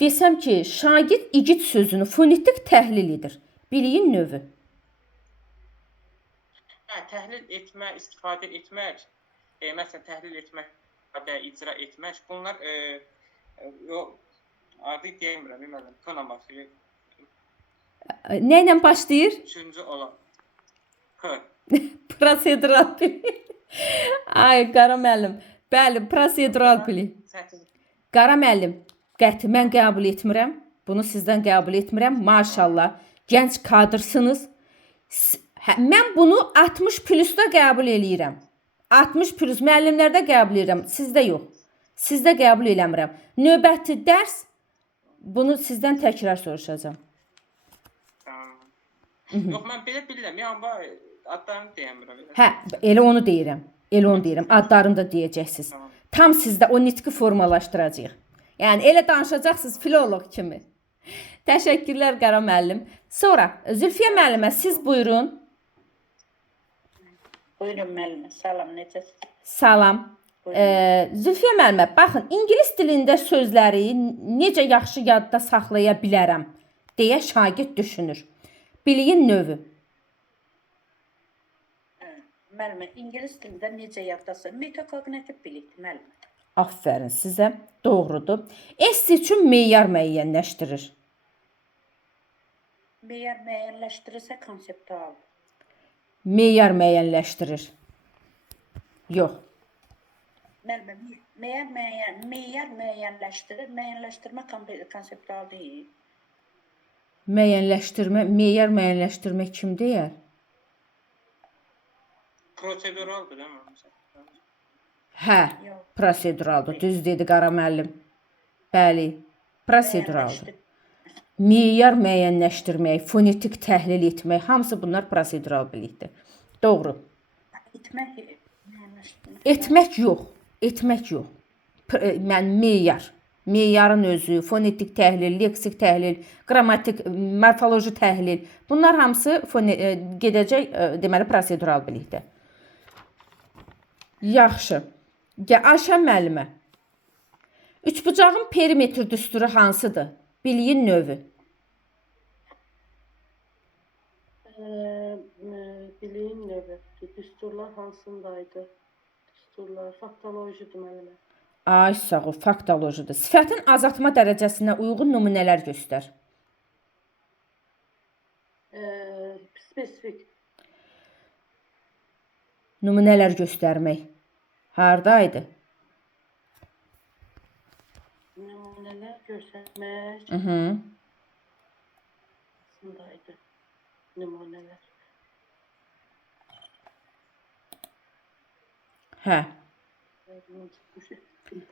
Desəm ki, şagird igid sözünü fonetik təhlil edir. Biliyin növü. Təhlil etmə, istifadə etmək, məsələn, təhlil etmək, icra etmək, bunlar adı deyimirəm, bilmirəm, K-la başlayır. Nə ilə başlayır? Üçüncü olan K. Prosedural bilik. Ay, Qara müəllim. Bəli, prosedural bilik. Qara müəllim, qəti mən qəbul etmirəm. Bunu sizdən qəbul etmirəm. Maşallah, gənc kadrsınız. Mən bunu 60 plusda qəbul eləyirəm. 60 plus müəllimlərdə qəbul edirəm, sizdə yox. Sizdə qəbul eləmirəm. Növbəti dərs bunu sizdən təkrar soruşacağam. Yox, mən belə bilirəm. Yəni adlarını deyimirəm. Hə, elə onu deyirəm. Elə onu deyirəm. Adlarını da deyəcəksiniz. Tam sizdə o nitqi formalaşdıracağıq. Yəni elə danışacaqsınız filoloq kimi. Təşəkkürlər Qara müəllim. Sonra Zülfiyə müəllimə siz buyurun. Buyurun müəllimə. Salam, necəsiniz? Salam. Zülfiyə müəllimə, baxın, ingilis dilində sözləri necə yaxşı yadda saxlaya bilərəm deyə şagird düşünür. Biliyin növü. Müəllimə, ingilis dilində necə yaddasın? Metakognitiv bilik, müəllimə. Aferin sizə. Doğrudur. S üçün meyar müəyyənləşdirir. Meyar müəyyənləşdirirsə konseptual. Meyar müəyyənləşdirir. Yox. Müəllimə, meyar müəyyənləşdirir. Müəyyənləşdirmə konseptual deyil. Müəyyənləşdirmə, meyar müəyyənləşdirmək kim deyər? Proseduraldır, değil mi? Hə, proseduraldır. Düz dedi Qara müəllim. Bəli, proseduraldır. Meyar müəyyənləşdirmək, fonetik təhlil etmək, hamısı bunlar prosedural bilikdir. Doğru. Etmək yox. Etmək yox. Yəni meyar. Meyarın özü, fonetik təhlil, leksik təhlil, qrammatik, morfoloji təhlil. Bunlar hamısı gedəcək, deməli, prosedural bilikdir. Yaxşı. Ayşə müəllimə. Üçbucağın perimetr düsturu hansıdır? Biliyin növü. Biliyin növü. Düsturlar hansındaydı? Düsturlar, faktolojidir müəllimə. Ay, sağ ol, faktolojidir. Sifətin azaltma dərəcəsinə uyğun nümunələr göstər. Spesifik. Nümunələr göstərmək. Hardaydı? Nümunələr göstərmək. Hansındaydı? Nümunələr. Hə.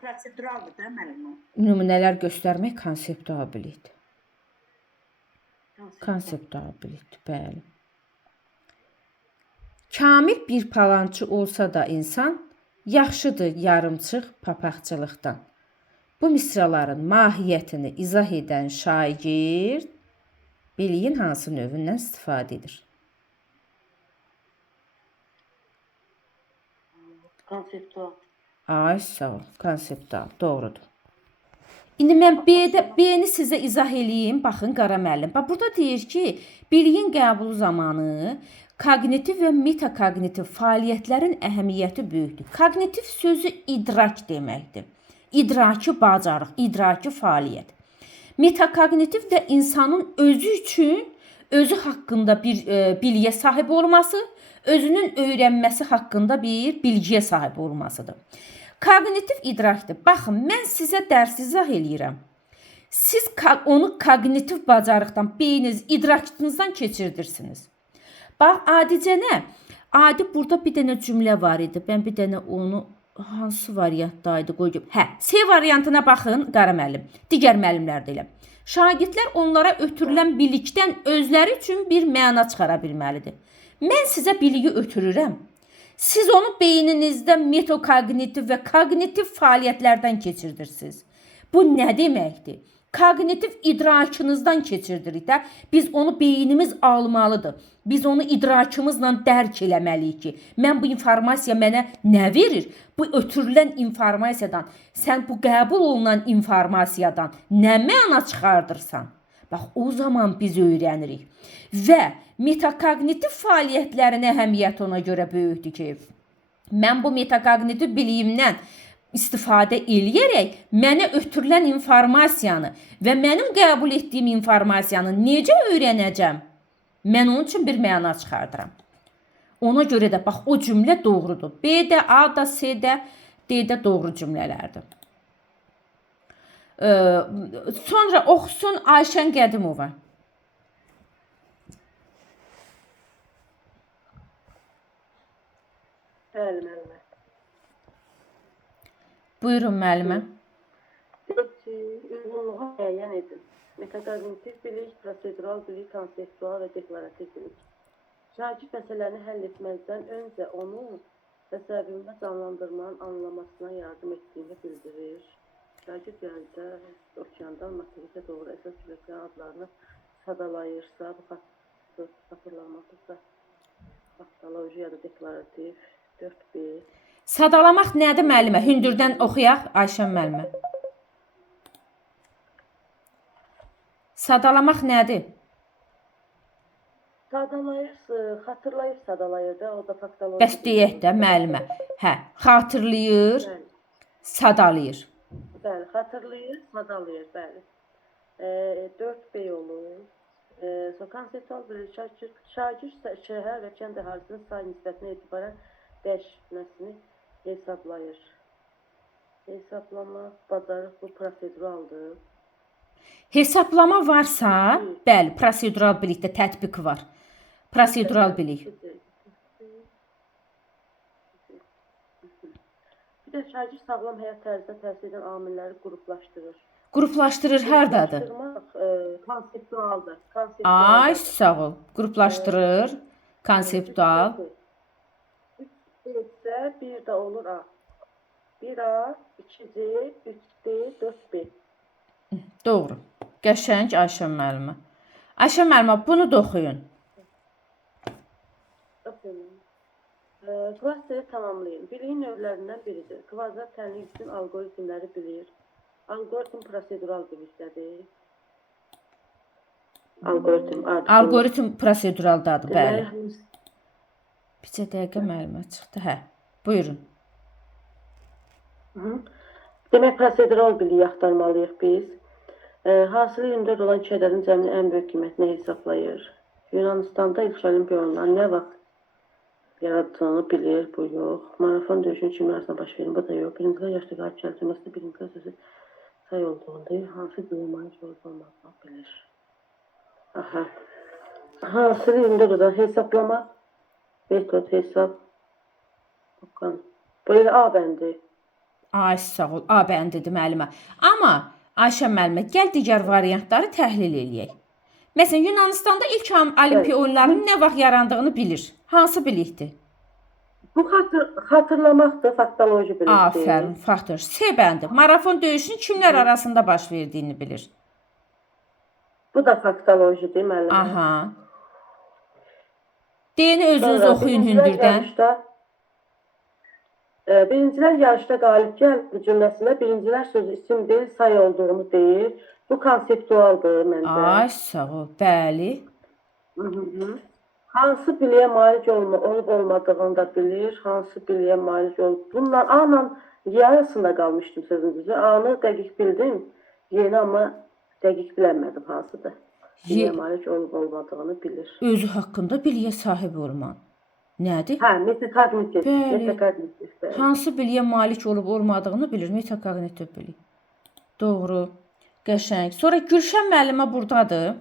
Proseduraldır da müəllimə. Nümunələr göstərmək konseptual bilikdir. Konseptual bilikdir, bəli. Kamil bir palançı olsa da insan, yaxşıdır yarımçıq papaqçılıqdan. Bu misraların mahiyyətini izah edən şagird biliyin hansı növündən istifadə edir? Konseptual. Ay, sağ ol, konseptual, doğrudur. İndi mən B-ni sizə izah eləyim. Baxın, Qara müəllim. Bax, burada deyir ki, biliyin qəbulu zamanı kognitiv və metakognitiv fəaliyyətlərin əhəmiyyəti böyükdür. Kognitiv sözü idrak deməkdir. İdraki bacarıq, idraki fəaliyyət. Metakognitiv də insanın özü üçün, özü haqqında bir biliyə sahib olması, özünün öyrənməsi haqqında bir bilgiyə sahib olmasıdır. Kognitiv idrakdır. Baxın, mən sizə dərs izah eləyirəm. Siz onu kognitiv bacarıqdan, beyniniz, idrakınızdan keçirdirsiniz. Bax, adicənə, adi burada bir dənə cümlə var idi. Mən bir dənə onu hansı variantdaydı qoyum. Hə, C variantına baxın, Qara müəllim. Digər müəllimlər də elə. Şagirdlər onlara ötürülən bilikdən özləri üçün bir məna çıxara bilməlidir. Mən sizə biliyi ötürürəm. Siz onu beyninizdə metakognitiv və kognitiv fəaliyyətlərdən keçirdirsiniz. Bu nə deməkdir? Kognitiv idrakınızdan keçirdirik də. Biz onu beynimiz almalıdır. Biz onu idrakımızla dərk eləməliyik ki, mən bu informasiya mənə nə verir? Bu ötürülən informasiyadan, sən bu qəbul olunan informasiyadan nə məna çıxardırsan? Bax, o zaman biz öyrənirik. Və metakognitiv fəaliyyətlərin əhəmiyyəti ona görə böyükdür ki, mən bu metakognitiv biliyimdən istifadə eləyərək mənə ötürülən informasiyanı və mənim qəbul etdiyim informasiyanı necə öyrənəcəm? Mən onun üçün bir məna çıxardıram. Ona görə də bax o cümlə doğrudur. B də, A da, C də, D də doğru cümlələrdir. Sonra oxusun Ayşən Qədimova. Bəli, müəllimə. Buyurun müəllimə. Deyək ki, uyğunluğa müəyyən edin. Metakognitiv bilik, prosedural bilik, konseptual və deklarativ bilik. Şagird məsələni həll etməzdən öncə onu təsəvvüründə canlandırmanın anlamasına yardım etdiyini bildirir. Şagird gəldə okeandan materikə doğru əsas küləklərin adlarını sadalayırsa, bu xatırlamaqdırsa, faktoloji ya da deklarativ 4B. Sadalamaq nədir müəllimə? Hündürdən oxuyaq Ayşən müəllimə. Sadalamaq nədir? Sadalayır, xatırlayıb sadalayır da, o da faktoloji. Bəs deyək də müəllimə. Hə, xatırlayır, Bəli. sadalayır. Bəli, xatırlayır, sadalayır, bəli. 4B olur. Konseptual bilik, şagird şəhər və kənd əhalisinin sayı nisbətinə etibarən dəyişməsini hesablayır. Hesablama, bacarıq bu proseduraldır. Hesablama varsa, bəli, prosedural bilikdə tətbiq var. Prosedural bilik. Bir də şagird sağlam həyat tərzinə təsir edən amilləri qruplaşdırır. Qruplaşdırır hardadır? Konseptualdır. Ay, sağ ol. Qruplaşdırır, konseptual. 3B bir də olur A. 1A, 2C, 3D, 4B. Doğru. Qəşəng Ayşən müəllimə. Ayşən müəllimə, bunu da oxuyun. Klasteri tamamlayın. Biliyin növlərindən biridir. Kvadrat tənlik üçün algoritmləri bilir. Algoritm prosedural bilikdədir. Algoritm proseduraldadır, bəli. Bircə dəqiqə müəllimə çıxdı. Hə, buyurun. Demək, prosedural biliyi axtarmalıyıq biz. Hasılı 24 olan iki ədədin cəminin ən böyük qiymətini hesablayır. Yunanistanda ilk olimpiya oyunları nə vaxt yaradıldığını bilir, bu yox. Marafon döyüşünün kimlər arasında baş verir, bu da yox. Birincilər yaşlı qalib kəlməsi, birincilər sözü say olduğunda hansı duyulmanın olmadığını bilir. Aha. Hasılı 24 olan hesablama, metod hesab. Böyle A bəndi. Ay, sağ ol. A bəndidir müəllimə. Amma Ayşən müəllimə, gəl digər variantları təhlil eləyək. Məsələn, Yunanistanda ilk olimpiya oyunlarının nə vaxt yarandığını bilir. Hansı bilikdir? Bu xatırlamaqdır, faktoloji bilikdir. Afərin, faktor. C bəndi. Marafon döyüşünün kimlər arasında baş verdiyini bilir. Bu da faktolojidir, müəllimə. Aha. D-ni özünüz oxuyun hündürdən. Birincilər yarışda qalib gəldi cümləsində birincilər sözü isim deyil, say olduğunu deyir. Bu konseptualdır məncə. Ay, sağ ol. Bəli. Hansı biliyə malik olub olmadığını da bilir. Hansı biliyə malik olub. Bununla A-la Y arasında qalmışdım sözünüzü. A-nı dəqiq bildim. Y-ni amma dəqiq bilənmədim hansıdır. Biliyə malik olub olmadığını bilir. Özü haqqında biliyə sahib olmaq. Nədir? Hə, metakognitiv. Metakognitiv. Hansı biliyə malik olub olmadığını bilir. Metakognitiv bilik. Doğru. Qəşəng. Sonra Gülşən müəllimə burdadır.